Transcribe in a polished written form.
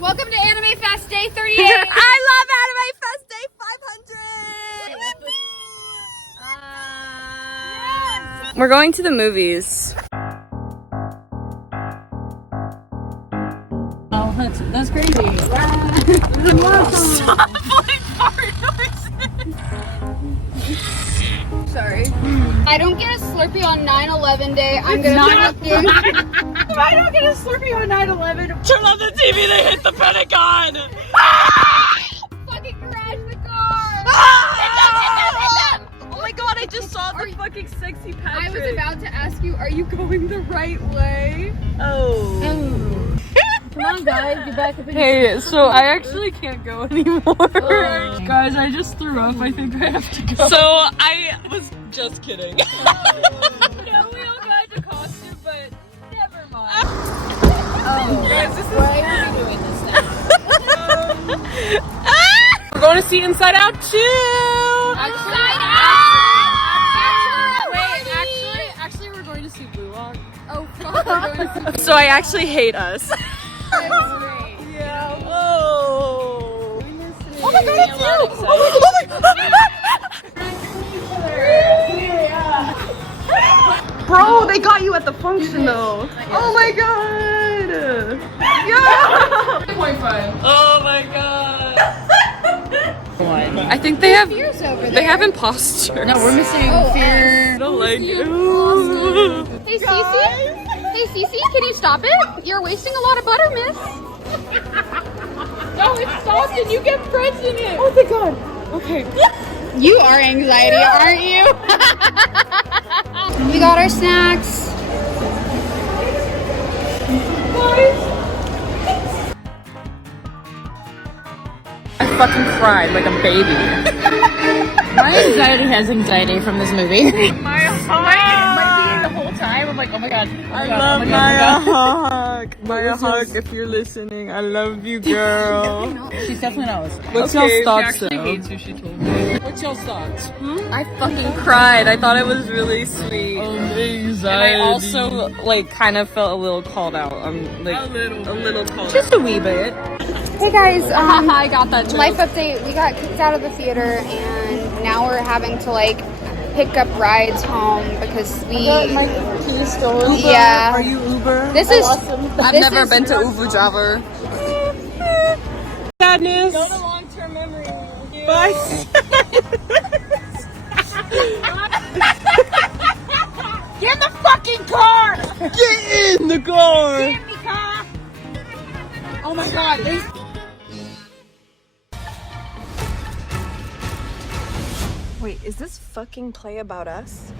Welcome to Anime Fest Day 38. I love Anime Fest Day 500. We're going to the movies. Oh, that's crazy. Stop playing fart noises. Sorry. I don't get a Slurpee on 9/11 day. I'm gonna fucking. If I don't get a Slurpee on 9/11, Turn on the TV, they hit the Pentagon. Fucking crash the car. Oh my god, I just saw the fucking sexy Patrick. I was about to ask you, are you going the right way? Oh. come on, guys, get back up in Hey, so I actually can't go anymore. Guys, I just threw up. I think I have to go. So I was just kidding. No, we all got the costume, but never mind. Guys, this is Why are we doing this now? We're going to see Inside Out 2. Inside Out! Wait, actually, we're going to see Blue Lock. Oh fuck, we're going to see. So I actually hate us. Yeah. Oh. Oh my god, it's you! Oh my god! Bro, they got you at the function though. Oh my god! Yeah! 2.5. Oh my god! I think they have Fear's over there. they have imposter. No, we're missing fear. I don't like ooh. Hey Cece? Hey Cece, can you stop it? You're wasting a lot of butter, miss. No, it's sauce and you get friends in it. Oh my god. Okay. You are anxiety, aren't you? We got our snacks. I fucking cried like a baby. My anxiety has anxiety from this movie. Maya The whole time, I'm like, oh my god. I love Maya Hug. Maya Hug, if you're listening, I love you, girl. She's definitely not listening. What's y'all's thoughts though? Hates who she told me. What's y'all's thoughts? I fucking cried. I thought it was really sweet. Anxiety. And I also like kind of felt a little called out. Like a little called Just a wee bit. Hey guys, I got that joke. life update. We got kicked out of the theater and now we're having to like pick up rides home because we peekscos. Yeah. Are you Uber? This is I've this never is- been to Uber driver. Sadness. Go to long-term memory. Bye. Get in the fucking car! Get in the car. Get in the car! Oh my god, there's... Wait, is this fucking Play About Us?